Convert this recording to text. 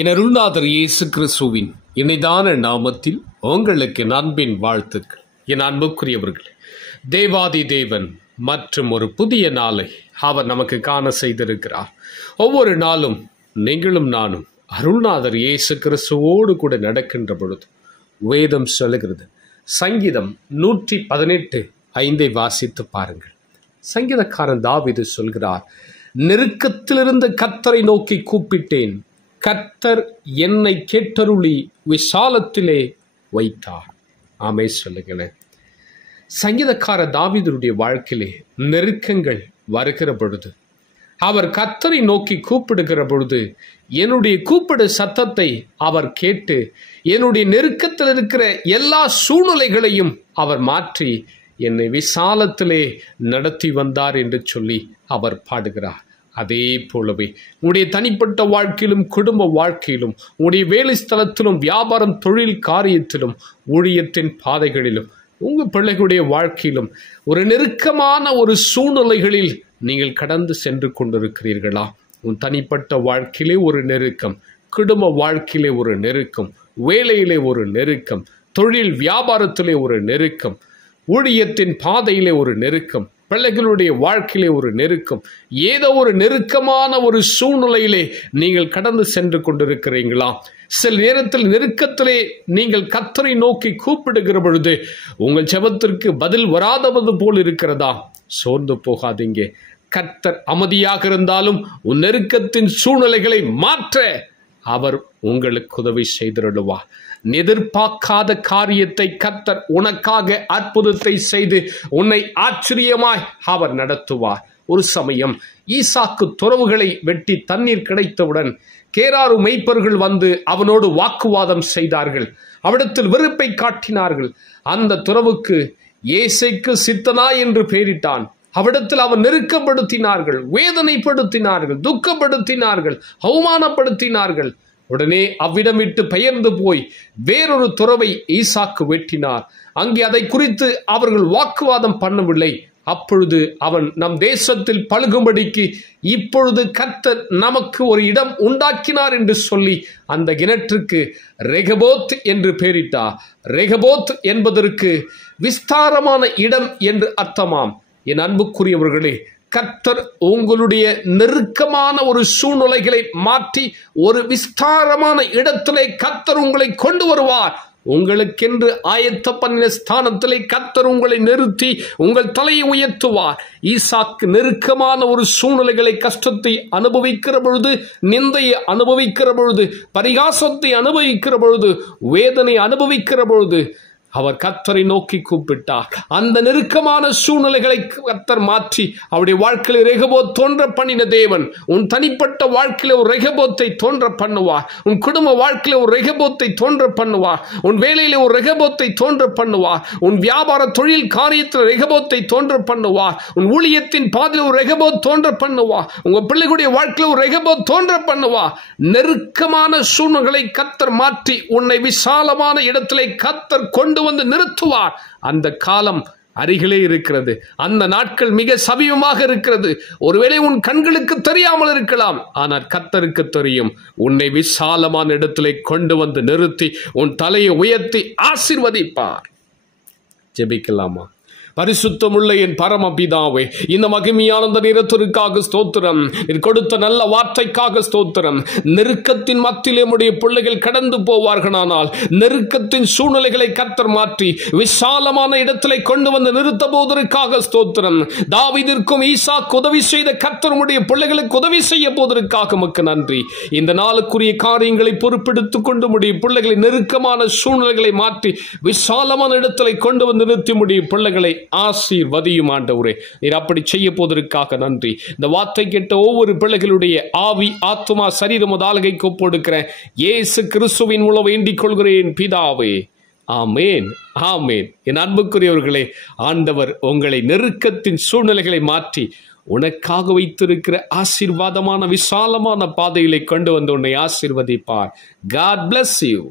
என் அருள்நாதர் இயேசு கிறிஸ்துவின் இணைதான நாமத்தில் உங்களுக்கு அன்பின் வாழ்த்துக்கள். என் அன்புக்குரியவர்களே, தேவாதி தேவன் மற்றும் ஒரு புதிய நாளை அவர் நமக்கு காண செய்திருக்கிறார். ஒவ்வொரு நாளும் நீங்களும் நானும் அருள்நாதர் இயேசு கிறிஸ்துவோடு கூட நடக்கின்ற பொழுது வேதம் சொல்லுகிறது. சங்கீதம் 118:5 வாசித்து பாருங்கள். சங்கீதக்காரன் தாவீது சொல்கிறார், நெருக்கத்திலிருந்து கர்த்தரை நோக்கி கூப்பிட்டேன், கர்த்தர் என்னை கேட்டருளி விசாலத்திலே வைத்தார். ஆமே சொல்லுங்களேன். சங்கீதக்கார தாவீதுடைய வாழ்க்கையிலே நெருக்கங்கள் வருகிற பொழுது அவர் கர்த்தரை நோக்கி கூப்பிடுகிற பொழுது என்னுடைய கூப்பிடு சத்தத்தை அவர் கேட்டு என்னுடைய நெருக்கத்தில் இருக்கிற எல்லா சூழ்நிலைகளையும் அவர் மாற்றி என்னை விசாலத்திலே நடத்தி வந்தார் என்று சொல்லி அவர் பாடுகிறார். அதே போலவே உங்களுடைய தனிப்பட்ட வாழ்க்கையிலும் குடும்ப வாழ்க்கையிலும் உங்களுடைய வேலை ஸ்தலத்திலும் வியாபாரம் தொழில் காரியத்திலும் ஊழியத்தின் பாதைகளிலும் உங்கள் பிள்ளைகளுடைய வாழ்க்கையிலும் ஒரு நெருக்கமான ஒரு சூழ்நிலைகளில் நீங்கள் கடந்து சென்று கொண்டிருக்கிறீர்களா? உன் தனிப்பட்ட வாழ்க்கையிலே ஒரு நெருக்கம், குடும்ப வாழ்க்கையிலே ஒரு நெருக்கம், வேலையிலே ஒரு நெருக்கம், தொழில் வியாபாரத்திலே ஒரு நெருக்கம், ஊழியத்தின் பாதையிலே ஒரு நெருக்கம், பிள்ளைகளுடைய வாழ்க்கையிலே ஒரு நெருக்கம், ஏதோ ஒரு நெருக்கமான ஒரு சூழ்நிலையிலே நீங்கள் கடந்து சென்று கொண்டிருக்கிறீங்களா? சில நேரத்தில் நெருக்கத்திலே நீங்கள் கர்த்தரை நோக்கி கூப்பிடுகிற பொழுது உங்கள் ஜெபத்திற்கு பதில் வராதது போல் இருக்கிறதா? சோர்ந்து போகாதீங்க. கர்த்தர் அமைதியாக இருந்தாலும் உன் நெருக்கத்தின் சூழ்நிலைகளை மாற்ற அவர் உங்களுக்கு உதவி செய்திருவார். எதிர்பார்க்காத காரியத்தை கர்த்தர் உனக்காக அற்புதத்தை செய்து உன்னை ஆச்சரியமாய் அவர் நடத்துவார். ஒரு சமயம் ஈசாக்கு துறவுகளை வெட்டி தண்ணீர் கிடைத்தவுடன் கேராரு மெய்ப்பர்கள் வந்து அவனோடு வாக்குவாதம் செய்தார்கள். அவிடத்தில் வெறுப்பை காட்டினார்கள். அந்த துறவுக்கு ஏசைக்கு சித்தனா என்று பெயரிட்டான். அவிடத்தில் அவன் நெருக்கப்படுத்தினார்கள், வேதனைப்படுத்தினார்கள், துக்கப்படுத்தினார்கள், அவமானப்படுத்தினார்கள். உடனே அவ்விடம் விட்டு பெயர்ந்து போய் வேறொரு துறவை ஈசாக்கு வெட்டினார். அங்கே அதை குறித்து அவர்கள் வாக்குவாதம் பண்ணவில்லை. அப்பொழுது அவன் நம் தேசத்தில் பழுகும்படிக்கு இப்பொழுது கர்த்தர் நமக்கு ஒரு இடம் உண்டாக்கினார் என்று சொல்லி அந்த கிணற்றுக்கு ரெகபோத் என்று பெயரிட்டார். ரெகபோத் என்பதற்கு விஸ்தாரமான இடம் என்று அர்த்தமாம். என் அன்புக்குரியவர்களே, கர்த்தர் உங்களுடைய நெருக்கமான ஒரு சூழ்நிலைகளை மாற்றி ஒரு விஸ்தாரமான இடத்திலே கர்த்தர் உங்களை கொண்டு வருவார். உங்களுக்கென்று ஆயத்த பண்ணின ஸ்தானத்திலே கர்த்தர் உங்களை நிறுத்தி உங்கள் தலையை உயர்த்துவார். ஈசாக்கு நெருக்கமான ஒரு சூழ்நிலைகளை, கஷ்டத்தை அனுபவிக்கிற பொழுது, நிந்தையை அனுபவிக்கிற பொழுது, பரிகாசத்தை அனுபவிக்கிற பொழுது, வேதனை அனுபவிக்கிற பொழுது அவர் கர்த்தரை நோக்கி கூப்பிட்டார். அந்த நெருக்கமான சூழ்நிலைகளை கர்த்தர் மாற்றி அவருடைய வாழ்க்கையில் ரெகபோத் தோன்ற பண்ணின தேவன் உன் தனிப்பட்ட வாழ்க்கையில ஒரு ரெகபோத்தை தோன்ற பண்ணுவார். உன் குடும்ப வாழ்க்கையில ஒரு ரெகபோத்தை தோன்ற பண்ணுவார். உன் வேலையில ஒரு ரெகபோத்தை தோன்ற பண்ணுவார். உன் வியாபார தொழில் காரியத்தில் ரெகபோத்தை தோன்ற பண்ணுவார். உன் ஊழியத்தின் பாதையில் ஒரு ரெகபோத் தோன்ற பண்ணுவார். உங்க பிள்ளைகளுடைய வாழ்க்கையில ஒரு ரெகபோத் தோன்ற பண்ணுவார். நெருக்கமான சூழ்நிலைகளை கர்த்தர் மாற்றி உன்னை விசாலமான இடத்திலே கர்த்தர் கொண்டு வந்து நிறுத்துவார். அந்த காலம் அருகிலே இருக்கிறது. அந்த நாட்கள் மிக சமீபமாக இருக்கிறது. ஒருவேளை உன் கண்களுக்கு தெரியாமல் இருக்கலாம், ஆனால் கர்த்தருக்கு தெரியும். உன்னை விசாலமான இடத்திலே கொண்டு வந்து நிறுத்தி உன் தலையை உயர்த்தி ஆசீர்வதிப்பார். ஜெபிக்கலாமா? பரிசுத்தமுள்ள என் பரமபிதாவே, இந்த மகிமையான நேரத்திற்காக ஸ்தோத்திரம். நீர் கொடுத்த நல்ல வார்த்தைக்காக ஸ்தோத்திரம். நெருக்கத்தின் மத்தியிலே உம்முடைய பிள்ளைகள் கடந்து போவார்களானால் நெருக்கத்தின் சூழ்நிலைகளை கர்த்தர் மாற்றி விசாலமான இடத்திலே கொண்டு வந்து நிறுத்த போவதற்காக ஸ்தோத்திரம். தாவீதிற்கும் ஈசாக்கு உதவி செய்த கர்த்தர் உம்முடைய பிள்ளைகளுக்கு உதவி செய்ய போவதற்காக உமக்கு நன்றி. இந்த நாளுக்குரிய காரியங்களை பொறுப்பெடுத்துக் கொண்டு உம்முடைய பிள்ளைகளை நெருக்கமான சூழ்நிலைகளை மாற்றி விசாலமான இடத்திலே கொண்டு வந்து நிறுத்தி உம்முடைய பிள்ளைகளை ஆசீர்வதியும் ஆண்டவரே. நீர் அப்படி செய்ய போவதற்காக நன்றி. இந்த வார்த்தை கேட்ட ஒவ்வொரு பிள்ளைகளுடைய ஆவி, ஆத்துமா, சரீரம் ஆளுகைக்கு ஒப்பொடுக்கிறேன். இயேசு கிறிஸ்துவின் மூலம் வேண்டிக் கொள்கிறேன் பிதாவே. ஆமேன், ஆமேன். என் அன்புக்குரியவர்களே, ஆண்டவர் உங்களை நெருக்கத்தின் சூழ்நிலைகளை மாற்றி உனக்காக வைத்திருக்கிற ஆசீர்வாதமான விசாலமான பாதையிலே கொண்டு வந்து உன்னை ஆசீர்வதிப்பார். God bless you.